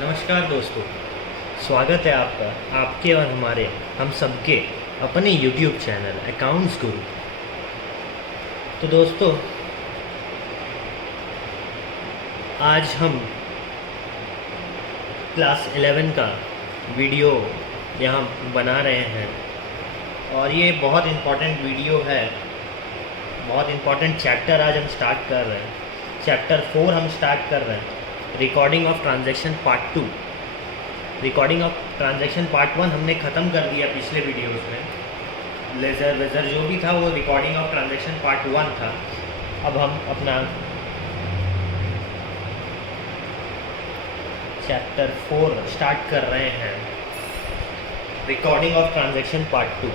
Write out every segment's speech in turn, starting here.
नमस्कार दोस्तों, स्वागत है आपका आपके और हमारे हम सबके अपने YouTube चैनल अकाउंट्स गुरु। तो दोस्तों, आज हम क्लास 11 का वीडियो यहाँ बना रहे हैं और ये बहुत इम्पोर्टेंट वीडियो है। बहुत इम्पोर्टेंट चैप्टर आज हम स्टार्ट कर रहे हैं। चैप्टर 4 हम स्टार्ट कर रहे हैं, recording of transaction part 2। Recording of transaction part 1 हमने ख़त्म कर दिया पिछले वीडियोस में। लेज़र वेज़र जो भी था वो रिकॉर्डिंग ऑफ ट्रांजैक्शन पार्ट 1 था। अब हम अपना चैप्टर 4 स्टार्ट कर रहे हैं, recording of transaction part 2।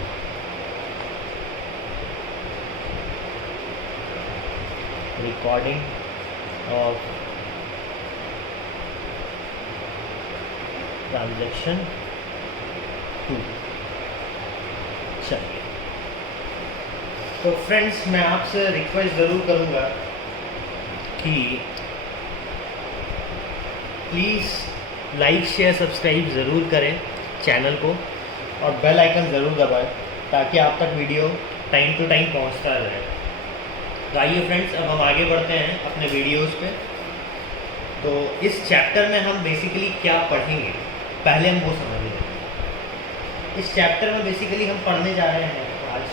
Recording of transaction 2। चलिए, तो फ्रेंड्स, मैं आपसे रिक्वेस्ट ज़रूर करूँगा कि प्लीज़ लाइक शेयर सब्सक्राइब ज़रूर करें चैनल को और बेल आइकन ज़रूर दबाएं ताकि आप तक वीडियो टाइम टू टाइम पहुंचता रहे। तो आइए फ्रेंड्स, अब हम आगे बढ़ते हैं अपने वीडियोस पे। तो इस चैप्टर में हम बेसिकली क्या पढ़ेंगे, पहले हम वो समझ लें। इस चैप्टर में बेसिकली हम पढ़ने जा रहे हैं आज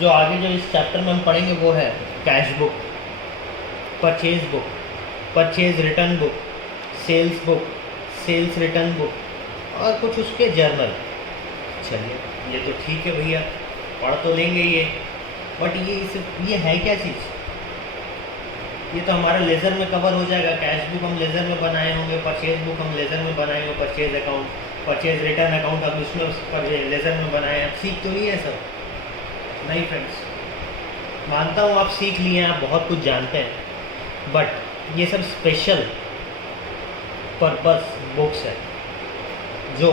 जो आगे जो इस चैप्टर में हम पढ़ेंगे वो है cash book, purchase book, purchase return book, sales book, sales return book और कुछ उसके जर्नल। चलिए, ये तो ठीक है भैया, पढ़ तो लेंगे ये, बट ये है क्या चीज़? ये तो हमारा लेज़र में कवर हो जाएगा। कैश बुक हम लेज़र में बनाए होंगे, परचेज बुक हम लेज़र में बनाए होंगे, purchase account, purchase return account हम उसमें लेज़र में बनाए हैं। सीख तो नहीं है सब? नहीं फ्रेंड्स, मानता हूँ आप सीख लिए हैं, आप बहुत कुछ जानते हैं, बट ये सब स्पेशल पर्पस बुक्स है जो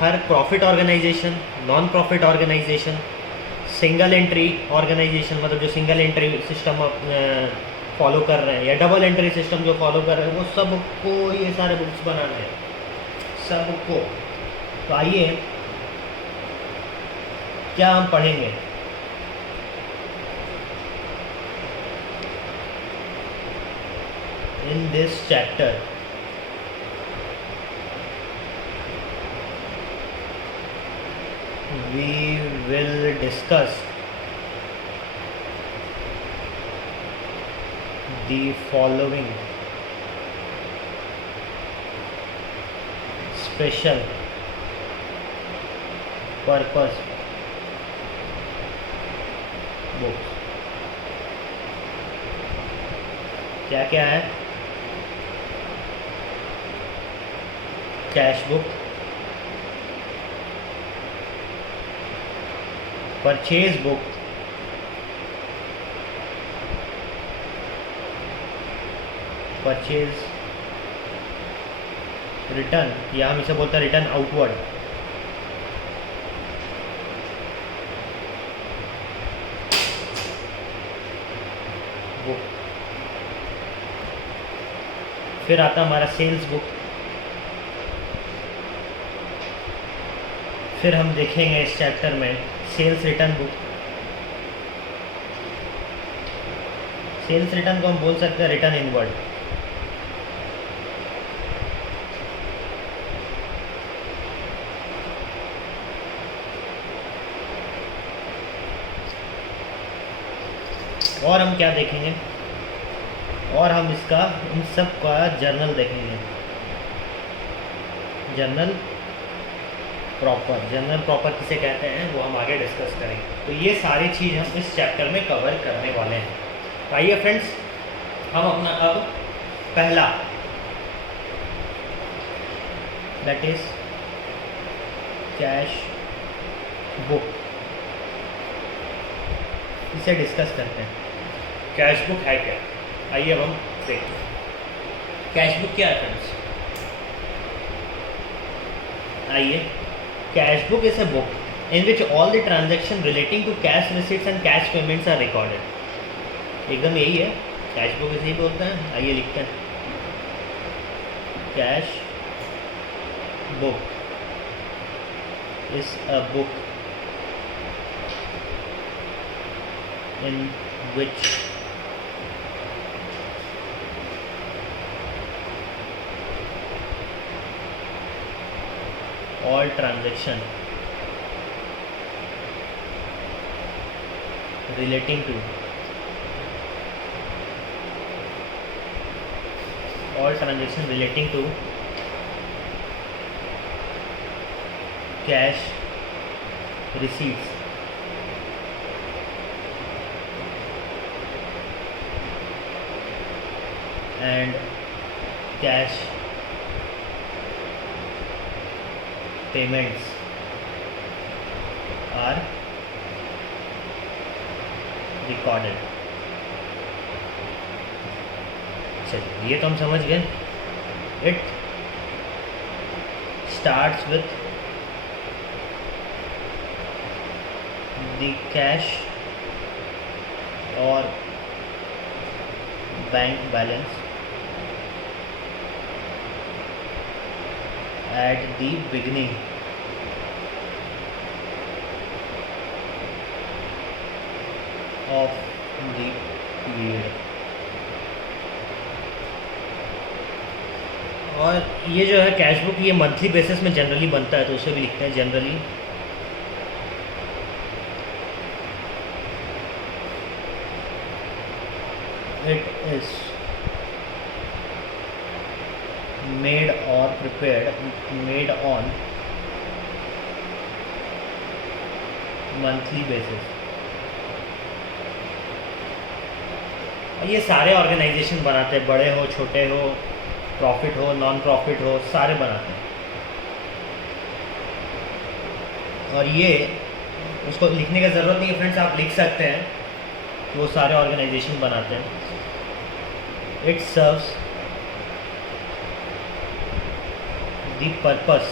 हर profit organisation, non profit organisation, single entry organisation, मतलब जो सिंगल एंट्री सिस्टम फॉलो कर रहे हैं या डबल एंट्री सिस्टम जो फॉलो कर रहे हैं, वो सबको ये सारे बुक्स बनाने हैं, सबको। तो आइए, क्या हम पढ़ेंगे? In this chapter we will discuss the following special purpose books। क्या क्या है? Cash book, purchase book, purchase return, या हम इसे बोलते हैं रिटर्न आउटवर्ड, बुक। फिर आता हमारा सेल्स बुक। फिर हम देखेंगे इस चैप्टर में sales return book. Sales return को हम बोल सकते हैं रिटर्न इनवर्ड। और हम क्या देखेंगे? और हम इन सब का जर्नल देखेंगे। जर्नल प्रॉपर किसे कहते हैं वो हम आगे डिस्कस करेंगे। तो ये सारी चीज़ हम इस चैप्टर में कवर करने वाले हैं। तो आइए फ्रेंड्स, हम अपना अब पहला, दैट इज कैश बुक, इसे डिस्कस करते हैं। कैश बुक है क्या? आइए अब हम देखते हैं कैश बुक क्या है फ्रेंड्स। आइए, cash book is a book in which all the transaction relating to cash receipts and cash payments are recorded। एकदम यही है, कैश बुक इसे ही बोलते हैं। आइए लिखते हैं, cash book is a book in which all transaction relating to cash receipts and cash payments are recorded। चलिए ये तो हम समझ गए। It starts with the cash और bank balance at the beginning of the period। और ये जो है कैश बुक, ये मंथली बेसिस में जनरली बनता है, तो उसे भी लिखते हैं generally. It is made on monthly basis। ये सारे ऑर्गेनाइजेशन बनाते हैं, बड़े हो छोटे हो, प्रॉफिट हो नॉन प्रॉफिट हो, सारे बनाते हैं। और ये उसको लिखने का ज़रूरत नहीं है फ्रेंड्स, आप लिख सकते हैं कि वो सारे ऑर्गेनाइजेशन बनाते हैं। It serves the purpose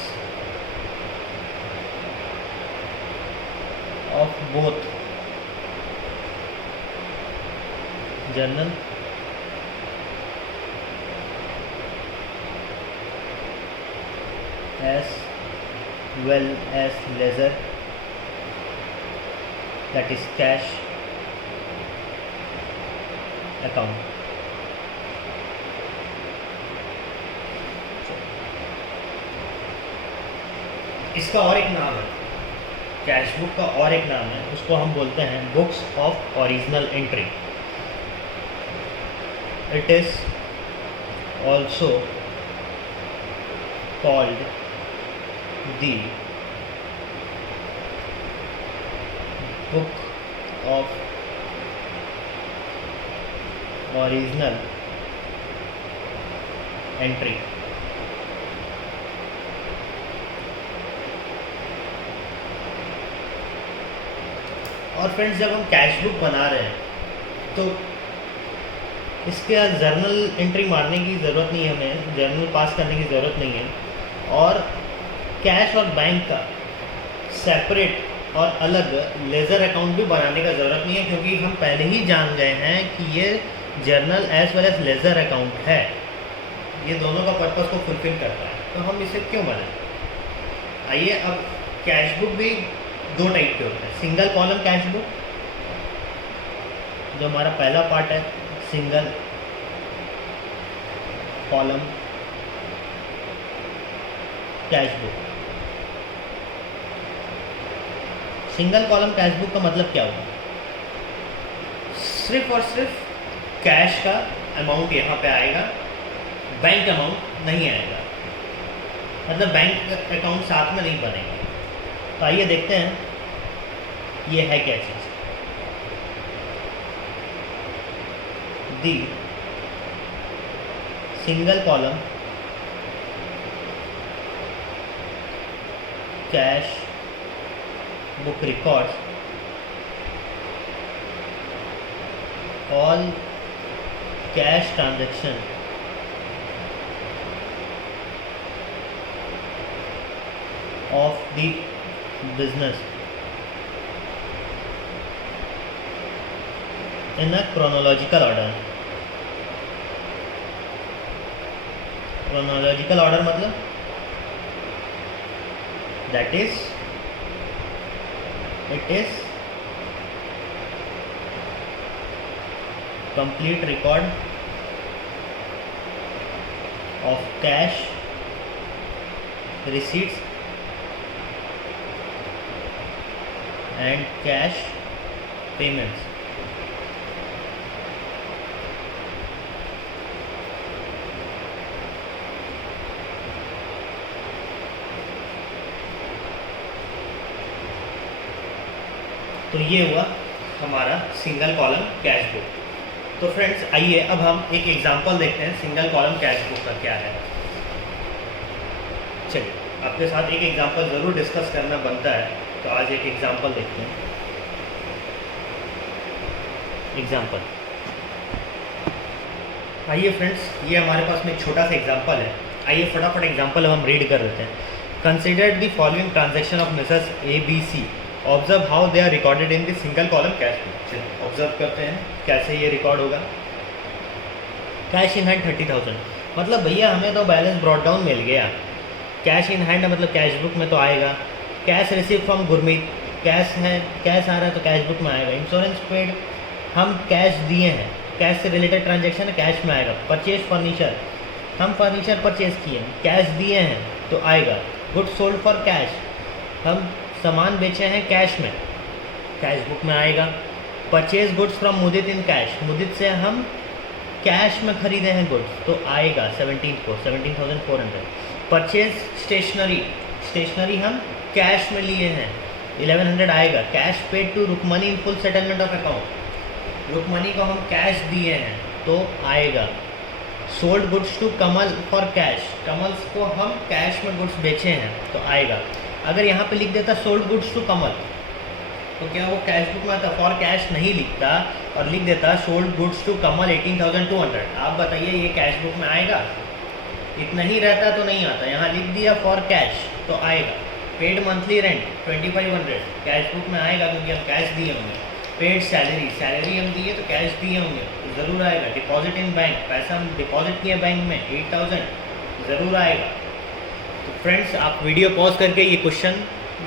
of both journal as well as ledger, that is cash account। इसका और एक नाम है, कैश बुक का और एक नाम है, उसको हम बोलते हैं books of original entry. It is also called the book of original entry. और फ्रेंड्स, जब हम कैश बुक बना रहे हैं तो इसके जर्नल एंट्री मारने की ज़रूरत नहीं है, हमें जर्नल पास करने की ज़रूरत नहीं है। और कैश और बैंक का सेपरेट और अलग लेज़र अकाउंट भी बनाने का ज़रूरत नहीं है, क्योंकि हम पहले ही जान गए हैं कि ये journal as well as ledger account है, ये दोनों का पर्पज़ को फुलफिल करता है, तो हम इसे क्यों बनाएं। आइए, अब कैश बुक भी दो टाइप के होते हैं। सिंगल कॉलम कैश बुक, जो हमारा पहला पार्ट है, single column cash book. Single column cash book का मतलब क्या होगा? सिर्फ और सिर्फ कैश का अमाउंट यहाँ पे आएगा, बैंक अमाउंट नहीं आएगा, मतलब बैंक अकाउंट साथ में नहीं बनेगा। तो आइए देखते हैं ये है क्या चीज़। The single column cash book records all cash transaction of the business in a chronological order। Chronological order मतलब that is it is complete record of cash receipts and cash payments. तो ये हुआ हमारा सिंगल कॉलम कैश बुक। तो friends आइए अब हम एक एग्जांपल देखते हैं सिंगल कॉलम कैश बुक का क्या है। चलिए आपके साथ एक एग्जांपल ज़रूर डिस्कस करना बनता है, तो आज एक एग्जांपल देखते हैं। एग्जांपल आइए फ्रेंड्स, ये हमारे पास में एक छोटा सा एग्जांपल है। आइए फटाफट एग्जांपल हम रीड कर लेते हैं। Consider the following transaction of Mrs ABC, observe how they are recorded in the single column cash book. चलिए ऑब्जर्व करते हैं कैसे ये रिकॉर्ड होगा। कैश इन हैंड 30,000, मतलब भैया हमें तो बैलेंस ब्रॉट डाउन मिल गया। कैश इन हैंड मतलब कैश बुक में तो आएगा। Cash receive from Gurmeet, cash है, कैश आ रहा है तो कैश बुक में आएगा। इंश्योरेंस पेड, हम कैश दिए हैं, कैश से रिलेटेड ट्रांजैक्शन है, कैश में आएगा। परचेज फर्नीचर, हम फर्नीचर परचेज किए हैं, कैश दिए हैं तो आएगा। गुड्स सोल्ड फॉर कैश, हम सामान बेचे हैं कैश में, कैश बुक में आएगा। Purchase goods from Mudit in cash, Mudit से हम कैश में खरीदे हैं गुड्स तो आएगा 17 को 17,400। परचेज स्टेशनरी, स्टेशनरी हम कैश में लिए हैं 1100 आएगा। Cash paid to Rukmani in full settlement of account, Rukmani को हम कैश दिए हैं तो आएगा। Sold goods to Kamal for cash, कमल्स को हम कैश में गुड्स बेचे हैं तो आएगा। अगर यहाँ पे लिख देता सोल्ड गुड्स टू कमल तो क्या वो कैश बुक में आता? फॉर कैश नहीं लिखता और लिख देता सोल्ड गुड्स टू कमल 18,200। आप बताइए ये कैश बुक में आएगा? इतना ही रहता तो नहीं आता। यहाँ लिख दिया फॉर कैश तो आएगा। Paid monthly rent 2500, cash book में आएगा क्योंकि हम कैश दिए होंगे। पेड सैलरी, सैलरी हम दिए तो कैश दिए होंगे तो ज़रूर आएगा। डिपॉजिट इन बैंक, पैसा हम डिपॉजिट किया बैंक में 8,000, ज़रूर आएगा। तो फ्रेंड्स आप वीडियो पॉज करके ये क्वेश्चन,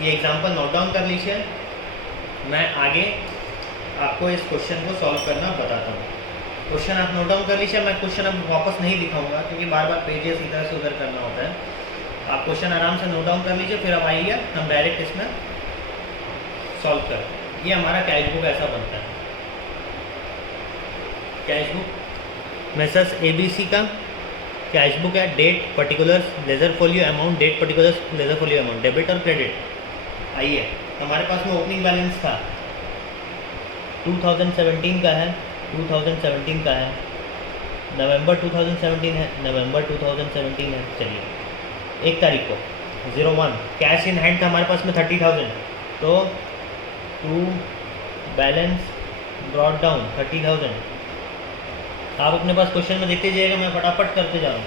ये एग्जांपल नोट डाउन कर लीजिए। मैं आगे आपको इस क्वेश्चन को सॉल्व करना बताता हूँ। क्वेश्चन आप नोट डाउन कर लीजिए। मैं क्वेश्चन अब वापस नहीं दिखाऊंगा क्योंकि बार बार पेजेस इधर से उधर करना होता है। आप क्वेश्चन आराम से नोट डाउन कर लीजिए, फिर अब आइए हम डायरेक्ट इसमें सॉल्व करें। ये हमारा कैश बुक ऐसा बनता है। कैश बुक मेसर्स ABC का कैश बुक है। Date, particulars, ledger folio amount, date, particulars, ledger folio amount, debit और क्रेडिट। आइए हमारे पास में ओपनिंग बैलेंस था 2017 का है, 2017 का है। नवंबर 2017 है, नवंबर 2017 है। चलिए 1 तारीख को 01 कैश इन हैंड था हमारे पास में 30,000 तो टू बैलेंस ब्रॉट डाउन 30,000। आप अपने पास क्वेश्चन में देखते जाइएगा, मैं फटाफट करते जा रहा हूँ।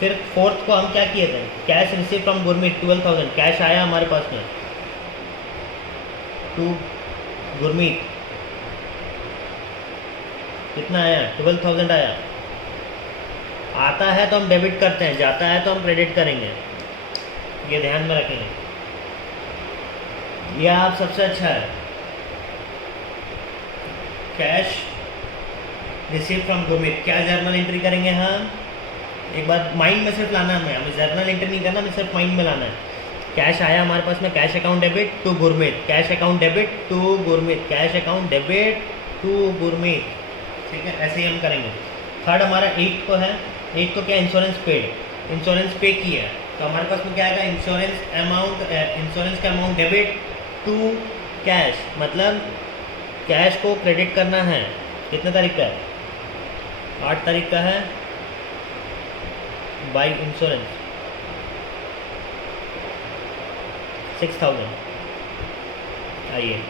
फिर 4th को हम क्या किए थे? Cash receive from Gurmeet 12,000, cash आया हमारे पास में टू गुरमीत। कितना आया? 12,000 आया। आता है तो हम डेबिट करते हैं, जाता है तो हम क्रेडिट करेंगे, ये ध्यान में रखेंगे। यह आप सबसे अच्छा है। कैश रिसीव फ्रॉम गुरमीत, क्या जर्नल एंट्री करेंगे? हाँ, एक बार माइंड में सिर्फ लाना है, हमें जर्नल एंट्री नहीं करना, हमें सिर्फ माइंड में लाना है। कैश आया हमारे पास में, cash account debit to Gurmeet, cash account debit to Gurmeet, cash account debit to Gurmeet. ठीक है, ऐसे ही हम करेंगे। थर्ड हमारा 8 को है। 8 को क्या? इंश्योरेंस पेड, इंश्योरेंस पे किया है तो हमारे पास में क्या आएगा? इंश्योरेंस अमाउंट, इंश्योरेंस का अमाउंट डेबिट टू कैश, मतलब कैश को क्रेडिट करना है। कितने तारीख का है? 8 तारीख का है। By insurance 6,000। आइए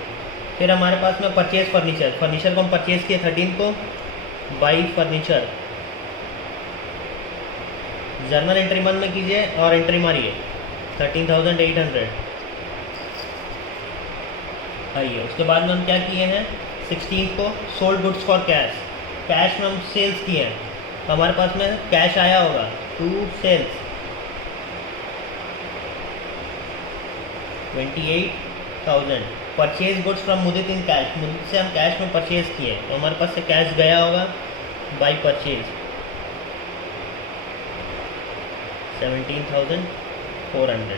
फिर हमारे पास में परचेज फर्नीचर, फर्नीचर को हम परचेज किए 13 को। बाई फर्नीचर, जर्नल एंट्री मन में कीजिए और एंट्री मारिए 13,800। आइए उसके बाद में हम क्या किए हैं? 16 को sold goods for cash, cash में हम सेल्स किए हैं तो हमारे पास में कैश आया होगा to sales 28,000 purchase goods from Mudit in cash, Mudit से हम कैश में परचेज किए तो हमारे पास से कैश गया होगा by purchase 17,400।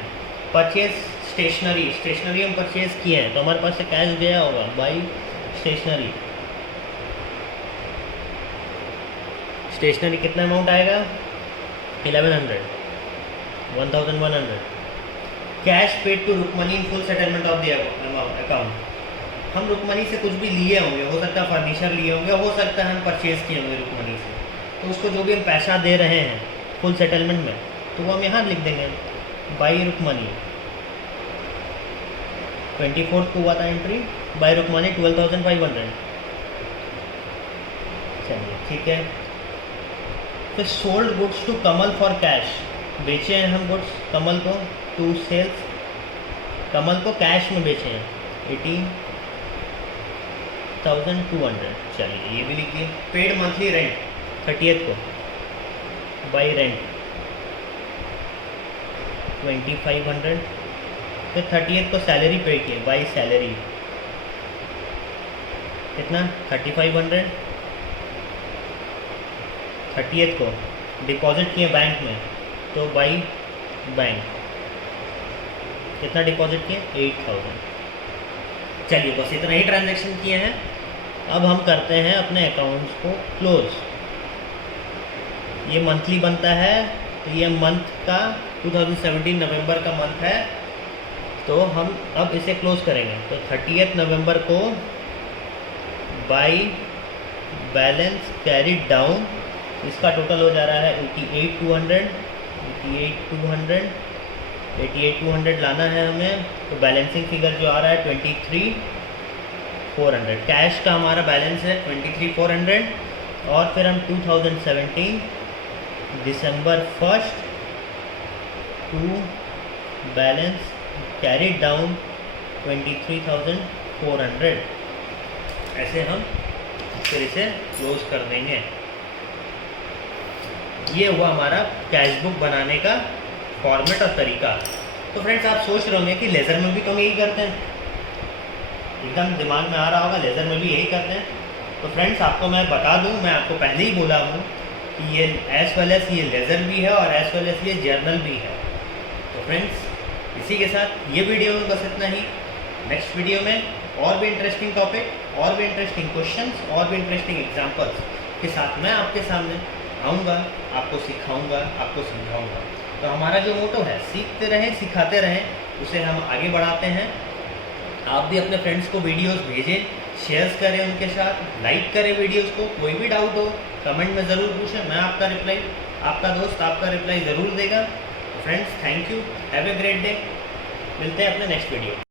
Purchase stationery, stationery हम परचेज किए हैं तो हमारे पास से कैश गया होगा बाई स्टेशनरी। स्टेशनरी कितना अमाउंट आएगा 1100, 1100। Cash paid to Rukmani in full settlement of the account, हम रुकमनी से कुछ भी लिए होंगे, हो सकता है फर्नीचर लिए होंगे, हो सकता है हम परचेज़ किए होंगे रुकमनी से, तो उसको जो भी हम पैसा दे रहे हैं फुल सेटलमेंट में तो वो हम यहाँ लिख देंगे बाई रुकमनी। 24 को हुआ था एंट्री, बाई रुकमनी 12,500। चलिए ठीक है। फिर sold goods to Kamal for cash, बेचे हैं हम गुड्स कमल को टू सेल्स, कमल को कैश में बेचे हैं 18,200। चलिए ये भी लिख दिए। पेड मंथली रेंट 30th को बाई रेंट 2,500। फिर 30th को सैलरी पे किए बाई सैलरी कितना 3,500। 30th को डिपॉजिट किए बैंक में तो बाई बैंक कितना डिपॉजिट किए 8,000। चलिए बस इतना ही ट्रांजैक्शन किए हैं। अब हम करते हैं अपने अकाउंट्स को क्लोज। ये मंथली बनता है तो ये मंथ का 2017 नवंबर का मंथ है तो हम अब इसे क्लोज करेंगे। तो 30th नवंबर को बाई बैलेंस कैरिड डाउन, इसका टोटल हो जा रहा है 88,200 लाना है हमें। तो बैलेंसिंग फिगर जो आ रहा है 23,400। कैश का हमारा बैलेंस है 23,400 और फिर हम 2017 दिसंबर 1 टू बैलेंस कैरिड डाउन 23,400 ऐसे हम फिर इसे क्लोज कर देंगे। ये हुआ हमारा कैश बुक बनाने का फॉर्मेट और तरीका। तो फ्रेंड्स आप सोच रहे होंगे कि लेज़र में भी तो हम यही करते हैं, एकदम दिमाग में आ रहा होगा लेज़र में भी यही करते हैं। तो फ्रेंड्स आपको मैं बता दूं, मैं आपको पहले ही बोला हूँ कि ये एज वेल एज ये लेज़र भी है और एज वेल एज ये जर्नल भी है। तो फ्रेंड्स इसी के साथ ये वीडियो में बस इतना ही। नेक्स्ट वीडियो में और भी इंटरेस्टिंग टॉपिक, और भी इंटरेस्टिंग क्वेश्चंस, और भी इंटरेस्टिंग एग्जांपल्स के साथ मैं आपके सामने आऊँगा, आपको सिखाऊँगा, आपको समझाऊँगा। तो हमारा जो मोटो है सीखते रहें सिखाते रहें, उसे हम आगे बढ़ाते हैं। आप भी अपने फ्रेंड्स को वीडियोस भेजें, शेयर्स करें उनके साथ, लाइक करें वीडियोस को। कोई भी डाउट हो कमेंट में ज़रूर पूछें, मैं आपका रिप्लाई, आपका दोस्त आपका रिप्लाई ज़रूर देगा। Friends thank you, have a great day. मिलते हैं अपने नेक्स्ट वीडियो।